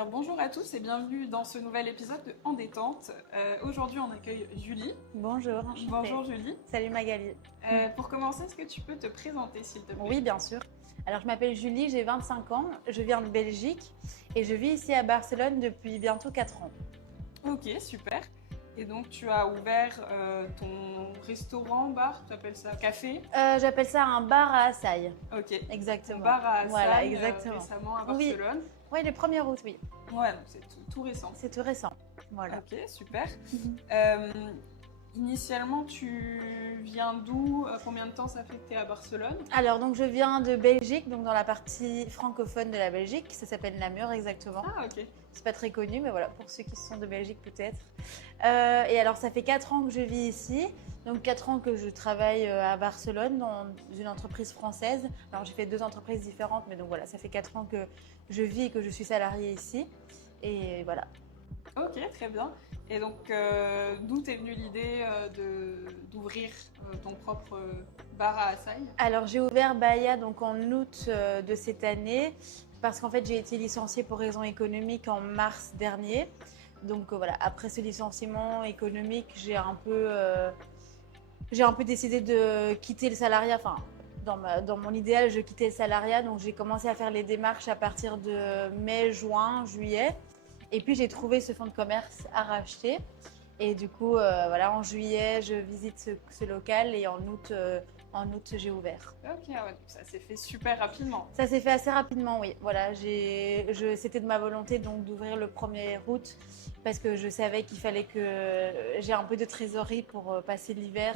Alors, bonjour à tous et bienvenue dans ce nouvel épisode de En détente. Aujourd'hui, on accueille Julie. Bonjour, enchantée. Bonjour Julie. Salut Magali. Pour commencer, est-ce que tu peux te présenter s'il te plaît? Oui, bien sûr. Alors, je m'appelle Julie, j'ai 25 ans, je viens de Belgique et je vis ici à Barcelone depuis bientôt 4 ans. Ok, super. Et donc, tu as ouvert ton restaurant, bar, tu appelles ça café? J'appelle ça un bar à Assailles. Ok. Exactement. Ton bar à Assailles, Voilà, exactement. récemment à Oui. Barcelone. Oui, le 1er août, oui. Ouais, donc c'est tout récent. C'est tout récent. Voilà. Ok, super. Initialement, tu viens d'où? Combien de temps ça fait que tu es à Barcelone? Alors, donc je viens de Belgique, donc dans la partie francophone de la Belgique, ça s'appelle Namur exactement. Ah, ok. C'est pas très connu, mais voilà, pour ceux qui sont de Belgique peut-être. Et alors, ça fait 4 ans que je vis ici. Donc, 4 ans que je travaille à Barcelone dans une entreprise française. Alors, j'ai fait 2 entreprises différentes, mais donc voilà, ça fait 4 ans que je vis et que je suis salariée ici. Et voilà. Ok, très bien. Et donc, d'où t'es venue l'idée d'ouvrir ton propre bar à Assailles? Alors, j'ai ouvert Bahia donc en août de cette année parce qu'en fait, j'ai été licenciée pour raisons économiques en mars dernier. Donc voilà, après ce licenciement économique, j'ai un peu décidé de quitter le salariat. Enfin, dans mon idéal, je quittais le salariat. Donc j'ai commencé à faire les démarches à partir de mai, juin, juillet. Et puis j'ai trouvé ce fonds de commerce à racheter. Et du coup, voilà, en juillet, je visite ce local et en août, j'ai ouvert. Ok, ouais, donc ça s'est fait super rapidement. Ça s'est fait assez rapidement, oui. Voilà, c'était de ma volonté donc d'ouvrir le 1er août parce que je savais qu'il fallait que j'ai un peu de trésorerie pour passer l'hiver.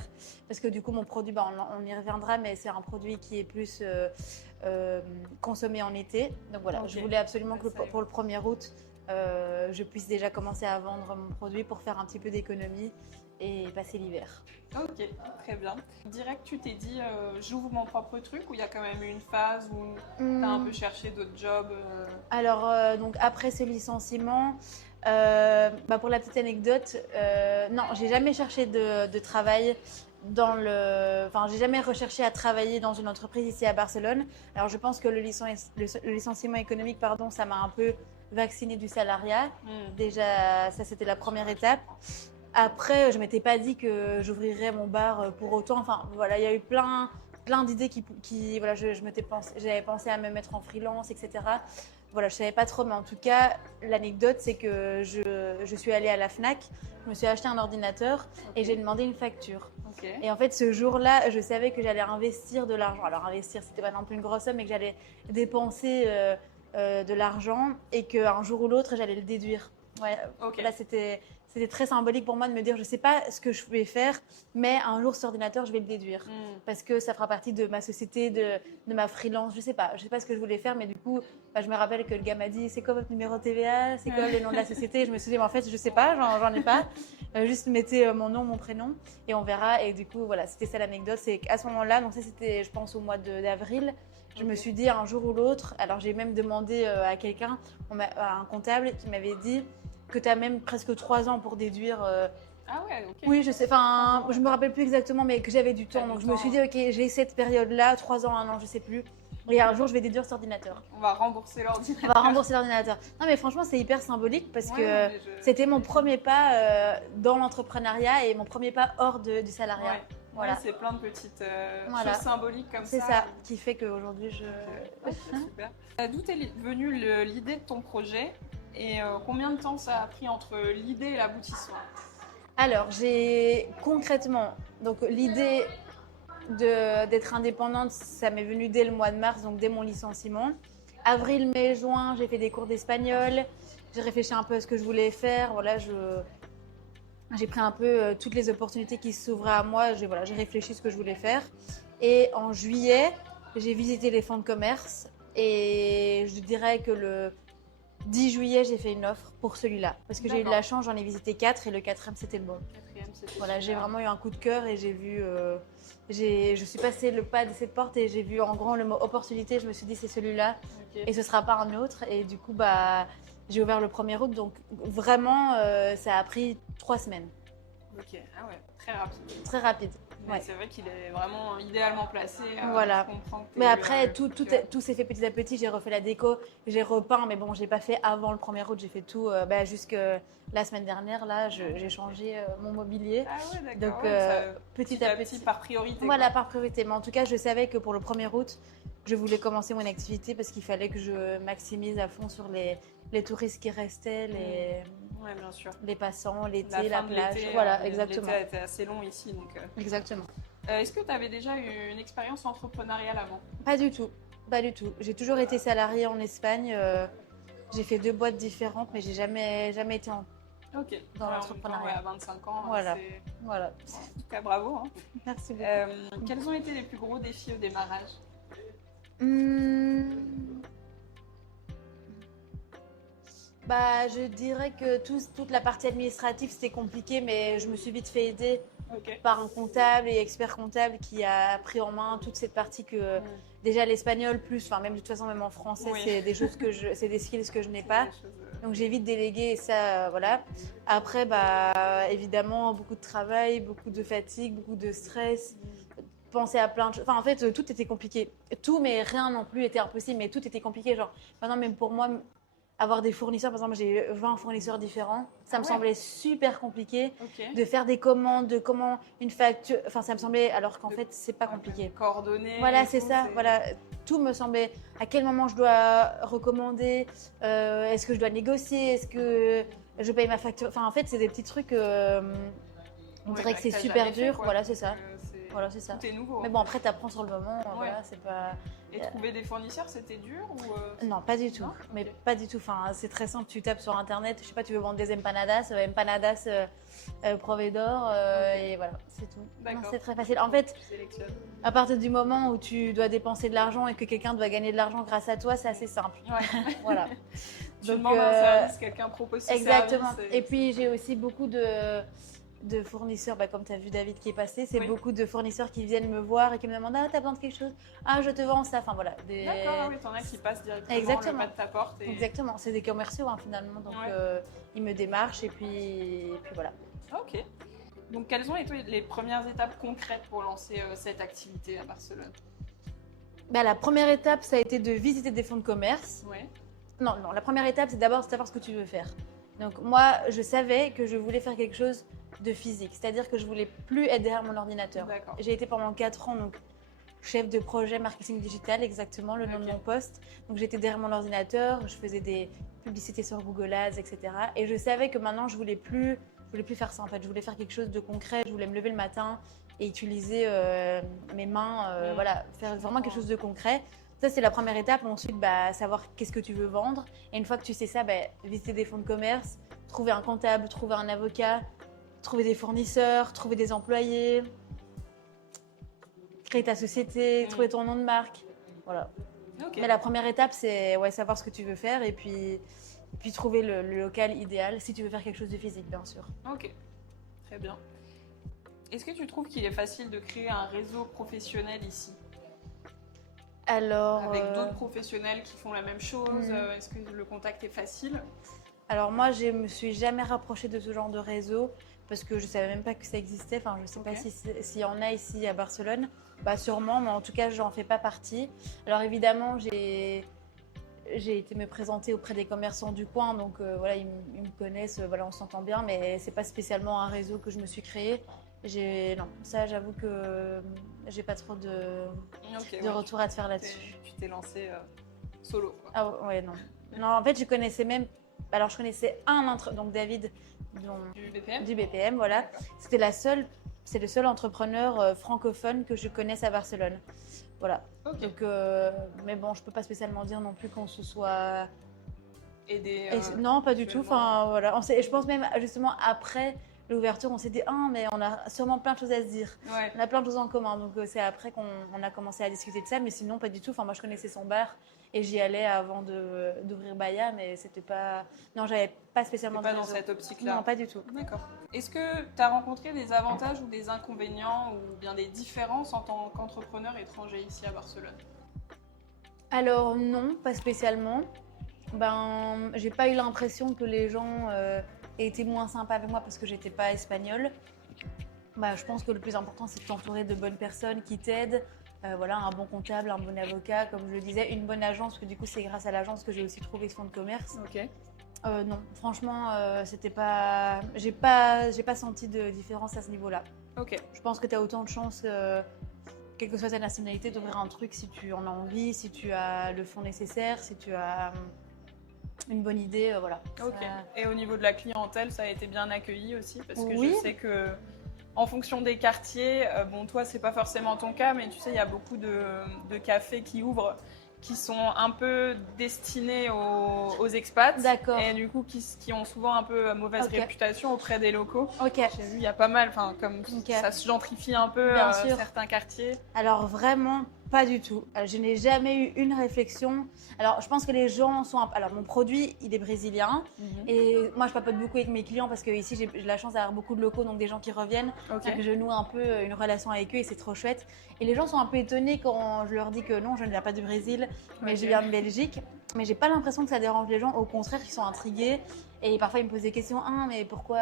Parce que du coup, mon produit, on y reviendra, mais c'est un produit qui est plus consommé en été. Donc voilà, Ok. je voulais absolument que Ça y est. pour le 1er août, je puisse déjà commencer à vendre mon produit pour faire un petit peu d'économie et passer l'hiver. Ok, très bien. Direct, tu t'es dit, j'ouvre mon propre truc ou il y a quand même eu une phase où tu as un peu cherché d'autres jobs Alors, donc après ce licenciement, pour la petite anecdote, non, j'ai jamais cherché de travail j'ai jamais recherché à travailler dans une entreprise ici à Barcelone. Alors, je pense que le licenciement économique, pardon, ça m'a un peu vacciné du salariat. Déjà, ça c'était la première étape. Après, je m'étais pas dit que j'ouvrirais mon bar pour autant. Enfin, voilà, il y a eu plein d'idées voilà, j'avais pensé à me mettre en freelance, etc. Voilà, je savais pas trop, mais en tout cas, l'anecdote, c'est que je suis allée à la Fnac, je me suis acheté un ordinateur et j'ai demandé une facture. Ok. Et en fait, ce jour-là, je savais que j'allais investir de l'argent. Alors, investir, c'était pas non plus une grosse somme, mais que j'allais dépenser de l'argent et qu'un jour ou l'autre, j'allais le déduire. Ouais, Ok. là, c'était très symbolique pour moi de me dire, je sais pas ce que je vais faire, mais un jour, cet ordinateur, je vais le déduire. Parce que ça fera partie de ma société, de ma freelance. Je sais pas ce que je voulais faire, mais du coup, je me rappelle que le gars m'a dit, c'est quoi votre numéro TVA? C'est quoi le nom de la société? Et je me suis dit, mais en fait, je sais pas, j'en ai pas. Juste mettez mon nom, mon prénom, et on verra. Et du coup, voilà, c'était ça l'anecdote. C'est qu'à ce moment-là, donc ça, c'était, je pense, au mois d'avril. Je me suis dit un jour ou l'autre, alors j'ai même demandé à quelqu'un, à un comptable, qui m'avait dit que tu as même presque 3 ans pour déduire. Ah ouais, ok. Oui, je sais, enfin, je me rappelle plus exactement, mais que j'avais du temps. T'as Donc du je me temps, suis dit, ok, j'ai cette période-là, 3 ans, 1 an, je sais plus. Et un jour, je vais déduire cet ordinateur. On va rembourser On l'ordinateur. va rembourser l'ordinateur. Non, mais franchement, c'est hyper symbolique parce Ouais, que non, mais c'était mon premier pas dans l'entrepreneuriat et mon premier pas hors du salariat. Ouais. Voilà. Ouais, c'est plein de petites Voilà. choses symboliques comme ça. C'est ça qui fait qu'aujourd'hui, je. Ok, super. D'où est venue l'idée de ton projet et combien de temps ça a pris entre l'idée et l'aboutissement? Alors, j'ai concrètement, donc l'idée d'être indépendante, ça m'est venu dès le mois de mars, donc dès mon licenciement. Avril, mai, juin, j'ai fait des cours d'espagnol. J'ai réfléchi un peu à ce que je voulais faire. Voilà, j'ai pris un peu toutes les opportunités qui s'ouvraient à moi. J'ai réfléchi à ce que je voulais faire. Et en juillet, j'ai visité les fonds de commerce. Et je dirais que le 10 juillet, j'ai fait une offre pour celui-là. Parce que j'ai eu de la chance, j'en ai visité 4 et le 4e, c'était le bon. Quatrième, c'était Voilà, j'ai super. vraiment eu un coup de cœur et j'ai vu. Je suis passée le pas de cette porte et j'ai vu en grand le mot opportunité. Je me suis dit, c'est celui-là Ok. et ce sera pas un autre. Et du coup, j'ai ouvert le 1er août. Donc vraiment, ça a pris 3 semaines. Ok, ah ouais, très rapide. Très rapide. Mais Ouais. c'est vrai qu'il est vraiment idéalement placé. Voilà. Je comprends que Mais t'aies eu, après, le coup de tout, cœur. tout s'est fait petit à petit. J'ai refait la déco, j'ai repeint, mais bon, j'ai pas fait avant le 1er août. J'ai fait tout jusque la semaine dernière. Là, j'ai changé mon mobilier. Ah ouais, Donc, d'accord. Ouais, ça, petit à petit. par priorité. Voilà, Quoi. par priorité. Mais en tout cas, je savais que pour le 1er août, je voulais commencer mon activité parce qu'il fallait que je maximise à fond sur les touristes qui restaient, Ouais, bien sûr. les passants, l'été, La la fin de plage. l'été, Voilà, exactement. l'été a été assez long ici. Donc, Exactement. est-ce que tu avais déjà eu une expérience entrepreneuriale avant? Pas du tout. Pas du tout. J'ai toujours été salariée en Espagne. J'ai fait 2 boîtes différentes, mais j'ai jamais été en. Ok. Dans Ouais, en l'entrepreneuriat. même temps, ouais, à 25 ans, Voilà. c'est... Voilà. En tout cas, bravo. Hein. Merci beaucoup. Quels ont été les plus gros défis au démarrage? Hmm. Bah, je dirais que toute la partie administrative, c'était compliqué, mais je me suis vite fait aider Ok. par un comptable et expert comptable qui a pris en main toute cette partie que déjà l'espagnol plus, enfin même de toute façon même en français, Oui. c'est des choses c'est des skills que je n'ai C'est pas. des choses, Donc j'ai vite délégué et ça, voilà. Après, bah évidemment beaucoup de travail, beaucoup de fatigue, beaucoup de stress. Penser à plein de choses. Enfin, en fait, tout était compliqué. Tout, mais rien non plus était impossible, mais tout était compliqué. Genre, maintenant, même pour moi, avoir des fournisseurs, par exemple, j'ai 20 fournisseurs différents, ça me ouais. semblait super compliqué. Ok. De faire des commandes, de comment une facture. Enfin, ça me semblait, alors qu'en De- fait, c'est pas compliqué. Coordonnées. Voilà, et c'est tout, ça. Voilà, tout me semblait. À quel moment je dois recommander est-ce que je dois négocier? Est-ce que je paye ma facture? Enfin, en fait, c'est des petits trucs. On Ouais, dirait bah, que c'est t'as super jamais fait, dur. quoi. Voilà, c'est ça. Donc, Voilà, c'est ça. Tout est nouveau. Mais bon, après, t'apprends sur le moment. Voilà, Ouais. c'est pas. Et trouver des fournisseurs, c'était dur ou Non, pas du tout. Non, Mais ok. pas du tout. Enfin, c'est très simple. Tu tapes sur internet. Je sais pas, tu veux vendre des empanadas, empanadas proveedor, et voilà, c'est tout. Non, D'accord. c'est très facile. En fait, Tu sélectionnes. à partir du moment où tu dois dépenser de l'argent et que quelqu'un doit gagner de l'argent grâce à toi, c'est assez simple. Ouais. Voilà. Tu Donc, demandes un service, quelqu'un propose ce exactement. service. Et puis, j'ai aussi beaucoup de fournisseurs, bah, comme tu as vu David qui est passé, c'est Oui. beaucoup de fournisseurs qui viennent me voir et qui me demandent ah, t'as besoin de quelque chose? Ah, je te vends ça. Enfin, voilà. D'accord, ah oui, t'en as qui passent directement Exactement. le pas de ta porte. Et... Exactement, c'est des commerciaux finalement, donc Ouais. ils me démarchent et puis voilà. Ok. Donc, quelles ont été les premières étapes concrètes pour lancer cette activité à Barcelone? Bah, la première étape, ça a été de visiter des fonds de commerce. Ouais. Non, la première étape, c'est d'abord de savoir ce que tu veux faire. Donc moi, je savais que je voulais faire quelque chose de physique, c'est-à-dire que je voulais plus être derrière mon ordinateur. D'accord. J'ai été pendant 4 ans donc chef de projet marketing digital, exactement le nom de Ok. mon poste. Donc j'étais derrière mon ordinateur, je faisais des publicités sur Google Ads, etc. Et je savais que maintenant je voulais plus faire ça en fait. Je voulais faire quelque chose de concret. Je voulais me lever le matin et utiliser mes mains, voilà, faire vraiment quelque chose de concret. Ça c'est la première étape. Ensuite, bah, savoir qu'est-ce que tu veux vendre. Et une fois que tu sais ça, bah, visiter des fonds de commerce, trouver un comptable, trouver un avocat, trouver des fournisseurs, trouver des employés, créer ta société, trouver ton nom de marque. Voilà. Ok. Mais la première étape, c'est savoir ce que tu veux faire et puis trouver le local idéal si tu veux faire quelque chose de physique, bien sûr. Ok. Très bien. Est-ce que tu trouves qu'il est facile de créer un réseau professionnel ici? Alors, Avec d'autres professionnels qui font la même chose, est-ce que le contact est facile? alors moi, je me suis jamais rapprochée de ce genre de réseau parce que je savais même pas que ça existait. Enfin, je sais pas Ok. s'il y en a ici à Barcelone. Bah sûrement, mais en tout cas, j'en fais pas partie. Alors évidemment, j'ai été me présenter auprès des commerçants du coin, donc voilà, ils me connaissent, voilà, on s'entend bien, mais c'est pas spécialement un réseau que je me suis créé. Non, ça, j'avoue que j'ai pas trop de Ok, ouais, retour à te faire là-dessus. tu t'es lancé solo, quoi. Ah ouais, non. Non, en fait, je connaissais même. Alors, je connaissais donc David Du BPM? du BPM, voilà. D'accord. C'est le seul entrepreneur francophone que je connaisse à Barcelone. Voilà. Ok. Donc, mais bon, je peux pas spécialement dire non plus qu'on se soit. Aider, Non, pas du tout. mutuellement. Enfin, voilà. Je pense même justement après l'ouverture, on s'est dit ah, mais on a sûrement plein de choses à se dire. Ouais. On a plein de choses en commun. Donc, c'est après qu'on a commencé à discuter de ça. Mais sinon, pas du tout. Enfin, moi, je connaissais son bar et j'y allais avant d'ouvrir Baya, mais c'était pas. Non, j'avais pas spécialement T'es pas de dans réseau. cette optique-là. Non, pas du tout. D'accord. Est-ce que tu as rencontré des avantages ou des inconvénients ou bien des différences en tant qu'entrepreneur étranger ici à Barcelone? Alors non, pas spécialement. Ben, j'ai pas eu l'impression que les gens aient été moins sympas avec moi parce que j'étais pas espagnole. Bah, je pense que le plus important, c'est de t'entourer de bonnes personnes qui t'aident. Voilà, un bon comptable, un bon avocat, comme je le disais, une bonne agence, parce que du coup, c'est grâce à l'agence que j'ai aussi trouvé ce fonds de commerce. Ok. Non, franchement, j'ai pas senti de différence à ce niveau-là. Ok. Je pense que tu as autant de chances, quelle que soit ta nationalité, d'ouvrir un truc si tu en as envie, si tu as le fonds nécessaire, si tu as une bonne idée, voilà. Ok. Et au niveau de la clientèle, ça a été bien accueilli aussi, parce que Oui. je sais que en fonction des quartiers, bon, toi, c'est pas forcément ton cas, mais tu sais, il y a beaucoup de cafés qui ouvrent, qui sont un peu destinés aux expats. D'accord. Et du coup, qui ont souvent un peu mauvaise Ok. réputation auprès des locaux. Ok. J'ai vu, il y a pas mal, enfin, comme Ok. ça se gentrifie un peu Bien sûr. certains quartiers. Alors vraiment pas du tout. Je n'ai jamais eu une réflexion. Alors je pense que les gens sont... Alors mon produit, il est brésilien. Et moi je papote beaucoup avec mes clients parce que ici j'ai la chance d'avoir beaucoup de locaux, donc des gens qui reviennent. Ok. Donc je noue un peu une relation avec eux et c'est trop chouette. Et les gens sont un peu étonnés quand je leur dis que non, je ne viens pas du Brésil, mais Ok. je viens de Belgique. Mais j'ai pas l'impression que ça dérange les gens. Au contraire, ils sont intrigués. Et parfois ils me posent des questions. Ah, mais pourquoi...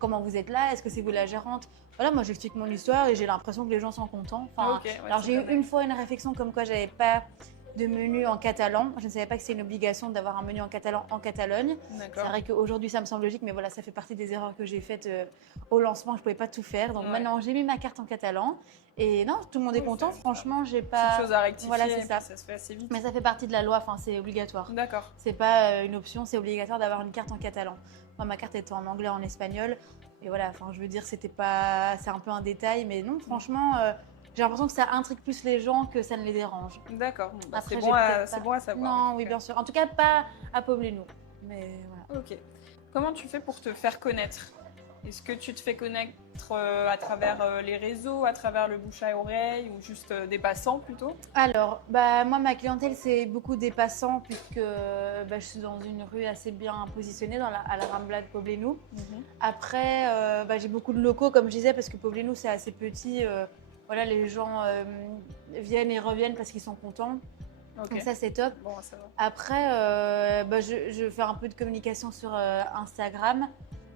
comment vous êtes là? Est-ce que c'est vous la gérante? Voilà, moi j'explique mon histoire et j'ai l'impression que les gens sont contents. Ok, ouais, Alors c'est j'ai eu bien. une fois une réflexion comme quoi j'avais pas de menu en catalan. Je ne savais pas que c'est une obligation d'avoir un menu en catalan en Catalogne. C'est D'accord. vrai qu'aujourd'hui ça me semble logique, mais voilà, ça fait partie des erreurs que j'ai faites au lancement. Je pouvais pas tout faire, donc Ouais. maintenant j'ai mis ma carte en catalan et non, tout le monde est Oui, content. c'est- Franchement, j'ai Petite pas. chose à rectifier, Voilà, c'est et puis ça. ça se fait assez vite. Mais ça fait partie de la loi. Enfin, c'est obligatoire. D'accord. C'est pas une option, c'est obligatoire d'avoir une carte en catalan. Moi, ma carte était en anglais, en espagnol. Et voilà, enfin, je veux dire, c'était pas, c'est un peu un détail, mais non, franchement, j'ai l'impression que ça intrigue plus les gens que ça ne les dérange. D'accord. Bon, bah, Après, c'est j'ai bon, peut-être c'est pas- bon à savoir. en Non, tout oui, cas. bien sûr. En tout cas, pas à Poblenou. Mais voilà. Ok. Comment tu fais pour te faire connaître? Est-ce que tu te fais connaître à travers les réseaux, à travers le bouche à oreille ou juste des passants plutôt? Alors, bah, moi, ma clientèle, c'est beaucoup des passants, puisque bah, je suis dans une rue assez bien positionnée à la Rambla de Poblenou. Après, bah, j'ai beaucoup de locaux, comme je disais, parce que Poblenou, c'est assez petit. Voilà, les gens viennent et reviennent parce qu'ils sont contents. Ok. Donc ça, c'est top. Bon, ça va. Après, bah, je fais un peu de communication sur Instagram.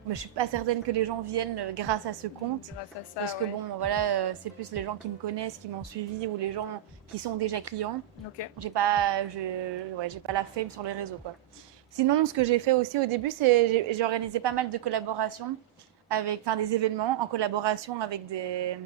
Mais je suis pas certaine que les gens viennent grâce à ce compte. Grâce à ça, Parce que ouais. bon, voilà, c'est plus les gens qui me connaissent, qui m'ont suivi ou les gens qui sont déjà clients. Ok. J'ai pas la fame sur les réseaux, quoi. Sinon, ce que j'ai fait aussi au début, c'est j'ai organisé pas mal de collaborations des événements en collaboration avec des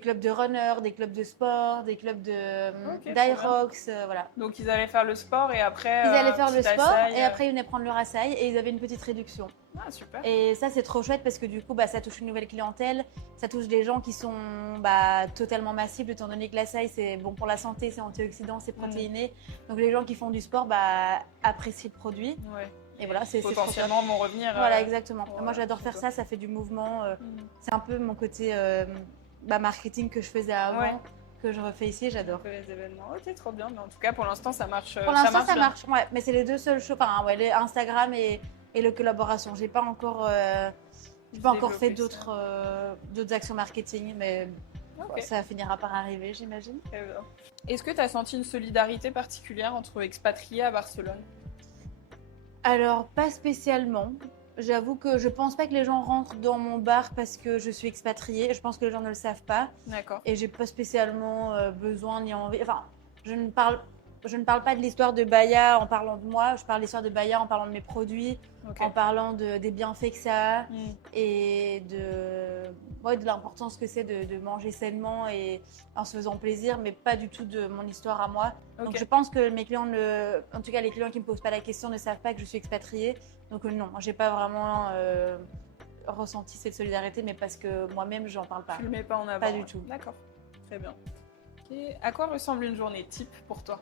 clubs de runners, des clubs de sport, des clubs Ok, d'Irox, voilà. Donc ils allaient faire le sport et après. Ils allaient faire le petit sport assaille, et après ils venaient prendre leur assaille et ils avaient une petite réduction. Ah, super. Et ça, c'est trop chouette parce que du coup, bah, ça touche une nouvelle clientèle, ça touche des gens qui sont bah, totalement massifs, étant donné que l'açaï, c'est bon pour la santé, c'est antioxydant, c'est protéiné. Donc les gens qui font du sport bah, apprécient le produit. Ouais. Et voilà, c'est trop chouette. Potentiellement vont revenir. Voilà, exactement. voilà, Moi, j'adore faire plutôt. ça fait du mouvement. Mm. C'est un peu mon côté marketing que je faisais avant, Ouais. que je refais ici, j'adore. Un peu les événements. Ok, trop bien. Mais en tout cas, pour l'instant, ça marche. Pour l'instant, ça bien. marche. Ouais, mais c'est les deux seules choses. Enfin, ouais, les Instagram et le collaboration. J'ai pas encore fait Développer ça. d'autres actions marketing, mais Ok. ça finira par arriver, j'imagine. Très bien. Est-ce que tu as senti une solidarité particulière entre expatriés à Barcelone? Alors, pas spécialement. J'avoue que je pense pas que les gens rentrent dans mon bar parce que je suis expatriée. Je pense que les gens ne le savent pas. D'accord. Et j'ai pas spécialement besoin ni envie. Enfin, je ne parle pas de l'histoire de Baya en parlant de moi. Je parle de l'histoire de Baya en parlant de mes produits, Ok. en parlant des bienfaits que ça a Mm. et de l'importance que c'est de manger sainement et en se faisant plaisir, mais pas du tout de mon histoire à moi. Ok. Donc je pense que mes clients, en tout cas les clients qui me posent pas la question, ne savent pas que je suis expatriée. Donc non, j'ai pas vraiment ressenti cette solidarité, mais parce que moi-même j'en parle pas. Tu le mets pas en avant. Pas du ouais. tout. D'accord. Très bien. Ok. À quoi ressemble une journée type pour toi?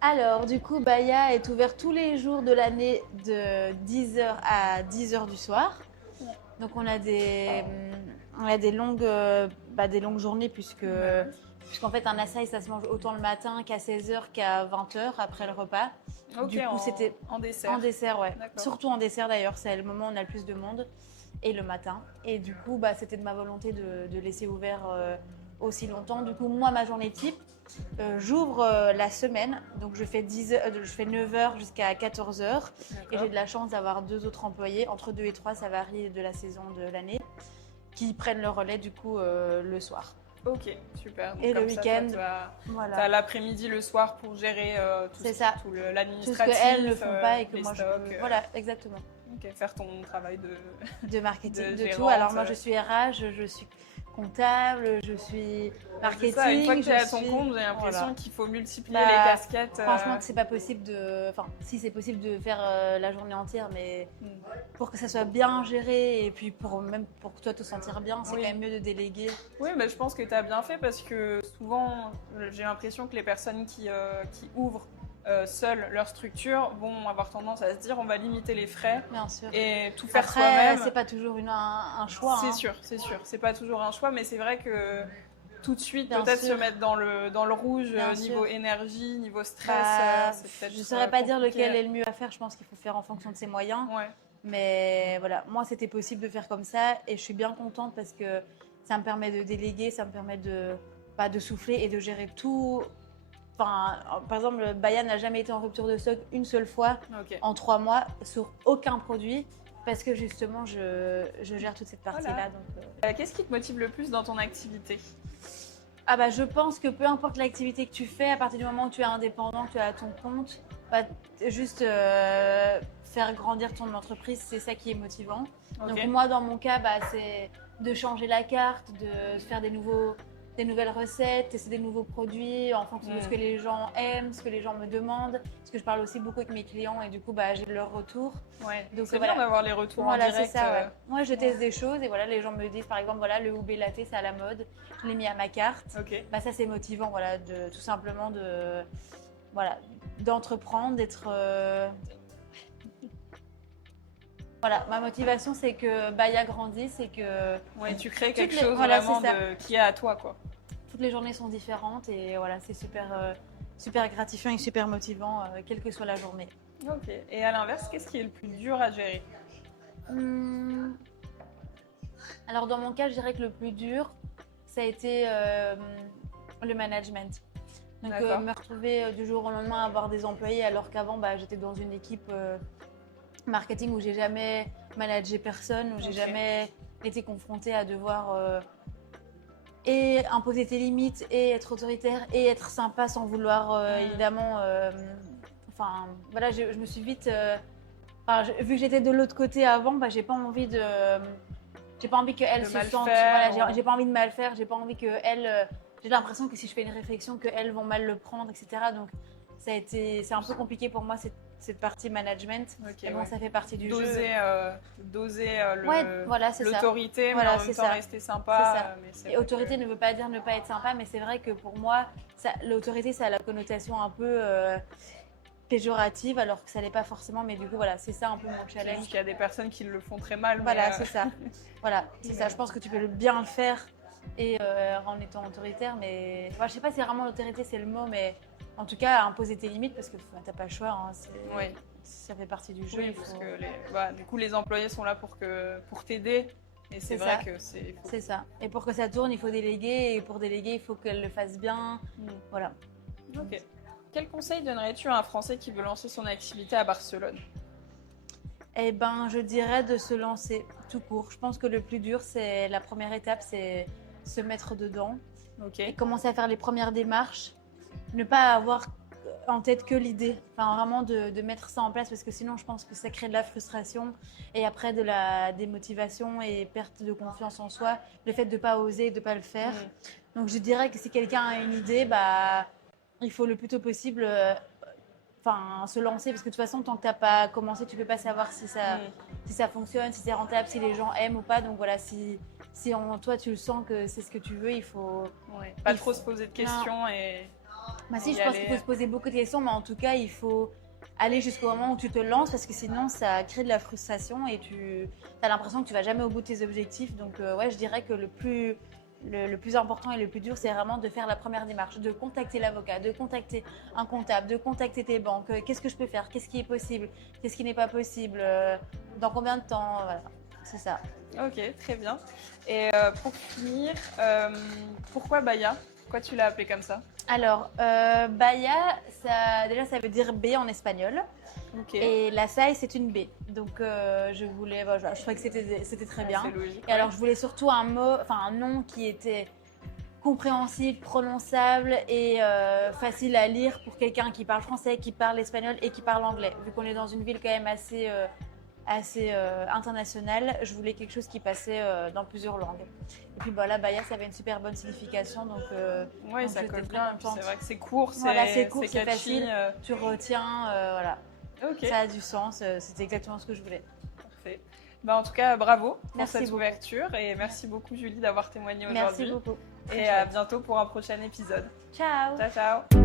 Alors, du coup, Baya est ouvert tous les jours de l'année de 10h à 10h du soir. Donc, on a des longues journées puisqu'en fait, un açaï, ça se mange autant le matin qu'à 16h qu'à 20h après le repas. Ok, Du coup, c'était en dessert. en dessert, ouais. D'accord. Surtout en dessert d'ailleurs, c'est le moment où on a le plus de monde. Et le matin. Et du coup, c'était de ma volonté de laisser ouvert aussi longtemps. Du coup, moi, ma journée type, j'ouvre la semaine. Donc, je fais 9h jusqu'à 14h. Et j'ai de la chance d'avoir 2 autres employés. Entre 2 et 3, ça varie de la saison de l'année. qui prennent le relais du coup le soir. Ok, super. Donc, Et le comme ça, week-end, toi, tu voilà. as l'après-midi, le soir pour gérer C'est ça. tout Tout ce l'administratif, qu'elles ne font pas et que les moi je stocks. peux. Voilà, exactement. Ok, faire ton travail De marketing, de de tout. gérante. Alors moi je suis RH, je suis comptable, je suis marketing. C'est ça, une fois que tu es à ton suis... compte, j'ai l'impression Voilà. qu'il faut multiplier Bah, les casquettes. Franchement, c'est pas possible de. Enfin, si c'est possible de faire la journée entière, mais pour que ça soit bien géré et puis même pour toi te sentir bien, c'est Oui. quand même mieux de déléguer. Oui, mais je pense que tu as bien fait parce que souvent, j'ai l'impression que les personnes qui ouvrent seules leur structure vont avoir tendance à se dire on va limiter les frais Bien sûr. et tout faire Après, soi-même. c'est pas toujours un choix. C'est hein. sûr, c'est sûr. C'est pas toujours un choix, mais c'est vrai que tout de suite, Bien peut-être se sûr. mettre dans le rouge Bien niveau sûr. énergie, niveau stress, Bah, c'est peut-être. je ne saurais pas dire compliqué. lequel est le mieux à faire. Je pense qu'il faut faire en fonction de ses moyens. Ouais. Mais voilà, moi, c'était possible de faire comme ça et je suis bien contente parce que ça me permet de déléguer, ça me permet de souffler et de gérer tout. Enfin, par exemple, Baya n'a jamais été en rupture de stock une seule fois Ok. en 3 mois sur aucun produit parce que justement, je gère toute cette partie-là. Voilà. Donc, Qu'est-ce qui te motive le plus dans ton activité? Ah bah, je pense que peu importe l'activité que tu fais, à partir du moment où tu es indépendant, que tu es à ton compte, bah, juste faire grandir ton entreprise, c'est ça qui est motivant. Ok. Donc moi, dans mon cas, bah, c'est de changer la carte, de faire des nouvelles recettes, tester des nouveaux produits en fonction de ce que les gens aiment, ce que les gens me demandent. Parce que je parle aussi beaucoup avec mes clients et du coup, bah, j'ai leur retour. Ouais. Donc, C'est voilà. bien d'avoir les retours Voilà, en direct. c'est ça, ouais. Moi, je teste des choses et voilà, les gens me disent, par exemple, voilà, le Oubé Latte, c'est à la mode. Je l'ai mis à ma carte. Ok. Bah, ça, c'est motivant, voilà, tout simplement voilà, d'entreprendre, d'être. Voilà, ma motivation, c'est que Baya grandisse et que Ouais, tu crées quelque Toutes les- chose voilà, vraiment c'est ça. qui est à toi, quoi. toutes les journées sont différentes et voilà, c'est super gratifiant et super motivant, quelle que soit la journée. Ok. Et à l'inverse, qu'est-ce qui est le plus dur à gérer? Hum, Alors, dans mon cas, je dirais que le plus dur, ça a été le management. Donc, D'accord. me retrouver du jour au lendemain à avoir des employés alors qu'avant, bah, j'étais dans une équipe marketing où j'ai jamais managé personne, où j'ai Ok. jamais été confrontée à devoir et imposer tes limites et être autoritaire et être sympa sans vouloir évidemment. Enfin, voilà, je me suis vite. Vu que j'étais de l'autre côté avant, bah, j'ai pas envie qu'elle De se mal sente. faire, Voilà, ou- j'ai pas envie de mal faire. J'ai pas envie que elle. J'ai l'impression que si je fais une réflexion, qu'elles vont mal le prendre, etc. Donc, c'est un peu compliqué pour moi cette partie management. Ok, Mais bon, ouais. ça fait partie du jeu. Doser Ouais, voilà, c'est ça. l'autorité, mais Voilà, en même c'est temps ça. rester sympa. C'est ça. Mais c'est Et vrai autorité ne veut pas dire ne pas être sympa, mais c'est vrai que pour moi, l'autorité, ça a la connotation un peu péjorative, alors que ça l'est pas forcément. Mais du coup, voilà, c'est ça un peu mon C'est challenge. juste qu'il y a des personnes qui le font très mal. Voilà, mais, c'est ça. Voilà, c'est ça. Je pense que tu peux bien le faire et en étant autoritaire, mais enfin, je sais pas si vraiment l'autorité c'est le mot, mais en tout cas imposer tes limites parce que t'as pas le choix. Hein, Oui. Ça fait partie du jeu. Oui, il parce faut- que du coup, les employés sont là pour t'aider. Et c'est C'est vrai ça. que c'est. C'est ça. Et pour que ça tourne, il faut déléguer. Et pour déléguer, il faut qu'elle le fasse bien. Voilà. Ok. Quel conseil donnerais-tu à un Français qui veut lancer son activité à Barcelone? Eh ben, je dirais de se lancer tout court. Je pense que le plus dur, c'est la première étape, c'est se mettre dedans Ok. et commencer à faire les premières démarches. Ne pas avoir en tête que l'idée. Enfin, vraiment de mettre ça en place parce que sinon, je pense que ça crée de la frustration et après de la démotivation et perte de confiance en soi. Le fait de ne pas oser, de ne pas le faire. Donc, je dirais que si quelqu'un a une idée, bah, il faut le plus tôt possible se lancer parce que de toute façon, tant que tu n'as pas commencé, tu ne peux pas savoir si ça fonctionne, si c'est rentable, si les gens aiment ou pas. Donc voilà, si en toi tu le sens que c'est ce que tu veux, il faut. Ouais. Pas il trop faut- se poser de questions et. Bah si, y je pense aller. qu'il faut se poser beaucoup de questions, mais en tout cas, il faut aller jusqu'au moment où tu te lances parce que sinon, ça crée de la frustration et tu as l'impression que tu vas jamais au bout de tes objectifs. Donc ouais, je dirais que le plus important et le plus dur, c'est vraiment de faire la première démarche, de contacter l'avocat, de contacter un comptable, de contacter tes banques. Qu'est-ce que je peux faire? Qu'est-ce qui est possible? Qu'est-ce qui n'est pas possible? Dans combien de temps? Voilà, c'est ça. Ok, très bien. Et pour finir, pourquoi Baya? Pourquoi tu l'as appelé comme ça? Alors, Bahia, déjà, ça veut dire baie en espagnol. Ok. Et la Saï, c'est une baie. Donc, je trouvais que c'était très bien. C'est logique. Et alors, je voulais surtout un nom qui était compréhensible, prononçable et facile à lire pour quelqu'un qui parle français, qui parle espagnol et qui parle anglais. Vu qu'on est dans une ville quand même assez internationale, je voulais quelque chose qui passait dans plusieurs langues. Et puis là, Bahia, ça avait une super bonne signification. Oui, donc ça j'étais colle très bien. Et puis contente. c'est vrai que c'est court, Voilà, c'est court, c'est catchy, facile. Tu retiens, voilà. Ok, Ça a du sens. C'était exactement ce que je voulais. parfait. Bah, en tout cas, bravo pour Merci cette beaucoup. ouverture et merci beaucoup Julie d'avoir témoigné Merci aujourd'hui. beaucoup. Et à bientôt pour un prochain épisode. Ciao. Ciao, ciao.